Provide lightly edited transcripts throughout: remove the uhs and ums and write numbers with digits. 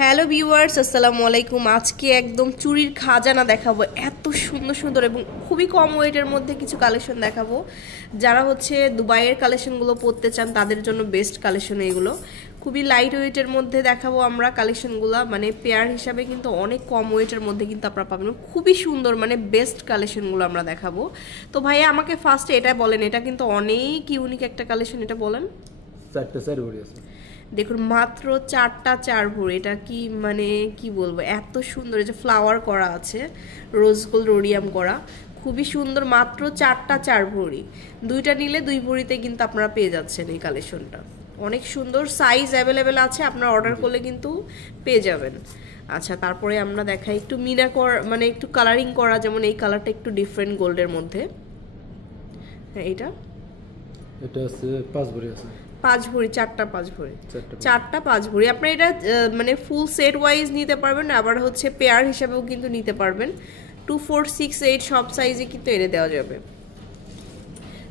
Hello viewers, আসসালামু আলাইকুম। আজকে একদম চুরির খাজানা দেখাবো। এত সুন্দর সুন্দর এবং খুবই কম ওয়েটের মধ্যে কিছু কালেকশন দেখাবো। যারা হচ্ছে দুবাইয়ের কালেকশনগুলো পরতে চান তাদের জন্য বেস্ট কালেকশন এগুলো। খুবই লাইট ওয়েটের মধ্যে দেখাবো আমরা কালেকশনগুলো, মানে পেয়ার হিসাবে কিন্তু অনেক কম ওয়েটের মধ্যে কিন্তু আপনারা পাবেন। খুবই সুন্দর, মানে বেস্ট কালেকশনগুলো আমরা দেখাবো। তো ভাইয়া আমাকে ফার্স্টে এটা বলেন, এটা কিন্তু অনেক ইউনিক একটা কালেকশন, এটা বলেন। চারটা চার ভরি আছে, দেখুন মাত্র 4টা 4 ভরি। এটা কি মানে কি বলবো, এত সুন্দর। এই যে ফ্লাওয়ার করা আছে, রোজ গোল্ড রোডিয়াম করা, খুবই সুন্দর। মাত্র 4টা 4 ভরি, দুইটা নিলে 2 ভরিতে কিন্তু আপনারা পেয়ে যাচ্ছেন এই কালেকশনটা। অনেক সুন্দর, সাইজ অ্যাভেলেবেল আছে, আপনারা অর্ডার করলে কিন্তু পেয়ে যাবেন। আচ্ছা, তারপরে আমরা দেখাই একটু মিনা করা, মানে একটু কালারিং করা, যেমন এই কালারটা একটু ডিফারেন্ট গোল্ডের মধ্যে। হ্যাঁ, এটা আছে 5 ভরি আছে, 5 ভরি, 4টা 5 ভরি, 4টা 5 ভরি। আপনারা এটা মানে ফুল সেট ওয়াইজ নিতে পারবেন, আবার হচ্ছে পেয়ার হিসাবেও কিন্তু নিতে পারবেন। 2, 4, 6, 8 সব সাইজে কিন্তু এনে দেওয়া যাবে।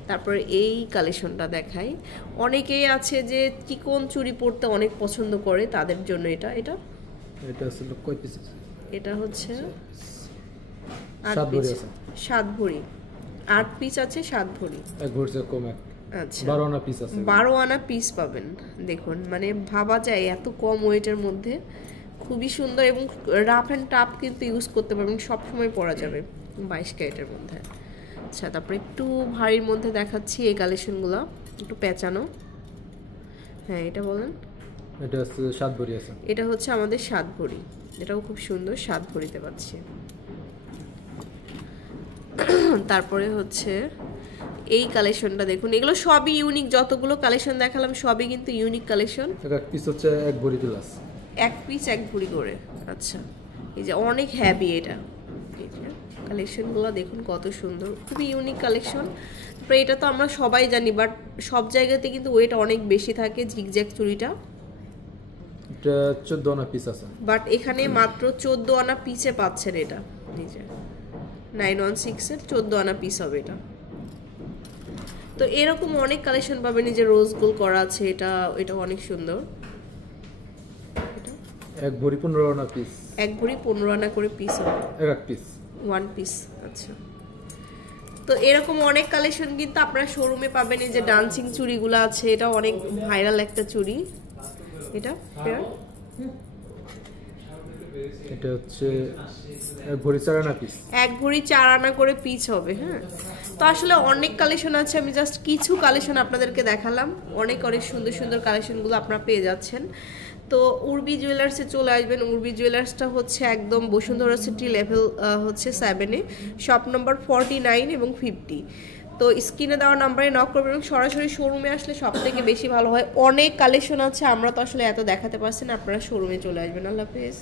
তারপরে এই কালেকশনটা দেখাই। অনেকেই আছে যে চিকন চুড়ি পরতে অনেক পছন্দ করে, তাদের জন্য এটা এটা আসলে কয় পিস আছে? এটা হচ্ছে 7 ভরি আছে, 7 ভরি, 8 পিস আছে, 7 ভরি, এক ভরি কম, এক। আচ্ছা, 12 আনা পিস আছে, 12 আনা পিস পাবেন। দেখুন মানে ভাবা যায় এত কম ওয়েটের মধ্যে, খুবই সুন্দর এবং রাফ অ্যান্ড টাফ কিন্তু ইউজ করতে পারবেন, সবসময় পরা যাবে 22 ক্যারেটের মধ্যে। আচ্ছা, তারপরে একটু ভারীর মধ্যে দেখাচ্ছি এই কালেকশনগুলো, একটু পেঁচানো। হ্যাঁ, এটা বলেন। এটা আছে 7 ভরি আছে, এটা হচ্ছে আমাদের 7 ভরি, এটাও খুব সুন্দর, 7 ভরিতে পাচ্ছি। তারপরে হচ্ছে এই কালেকশনটা দেখুন, এগুলো সবই ইউনিক, যতগুলো কালেকশন দেখালাম সবই কিন্তু ইউনিক কালেকশন। এক পিস হচ্ছে 1 ভরি প্লাস, এক পিস 1 ভরি করে। আচ্ছা, এই যে অনেক হ্যাভি এটা, কালেকশনগুলো দেখুন কত সুন্দর, খুবই ইউনিক কালেকশন। তারপরে এটা তো আমরা সবাই জানি, বাট সব জায়গাতে কিন্তু ওয়েট অনেক বেশি থাকে জিগজ্যাগ চুড়িটা। এটা 14 আনা পিস আছে, বাট এখানে মাত্র 14 আনা পিসে পাচ্ছেন এটা। নিজে 916 এর 14 আনা পিস হবে এটা। তো এরকম অনেক কালেকশন পাবেন। এই যে রোজ গোল্ড করা আছে, এটা এটা অনেক সুন্দর। এক ভরি 15 আনা পিস, 1 ভরি 15 আনা করে পিস হবে, এক পিস 1 পিস। আচ্ছা, তো এরকম অনেক কালেকশন কিন্তু আপনারা শোরুমে পাবেন। এই যে ডান্সিং চুড়িগুলো আছে, এটা অনেক ভাইরাল একটা চুড়ি। এটা এটা হচ্ছে 1 ভরি 4 আনা পিস, 1 ভরি 4 আনা করে পিস হবে। হ্যাঁ, তো আসলে অনেক কালেকশন আছে, আমি জাস্ট কিছু কালেকশন আপনাদেরকে দেখালাম। অনেক অনেক সুন্দর সুন্দর কালেকশনগুলো আপনারা পেয়ে যাচ্ছেন। তো উর্বি জুয়েলার্সে চলে আসবেন। উর্বি জুয়েলার্সটা হচ্ছে একদম বসুন্ধরা সিটি লেভেল হচ্ছে 7-এ, শপ নম্বর 49 এবং 50। তো স্ক্রিনে দেওয়া নাম্বারে নক করবেন এবং সরাসরি শোরুমে আসলে সব থেকে বেশি ভালো হয়। অনেক কালেকশন আছে, আমরা তো আসলে এত দেখাতে পারছি না, আপনারা শোরুমে চলে আসবেন। আল্লাহ হাফেজ।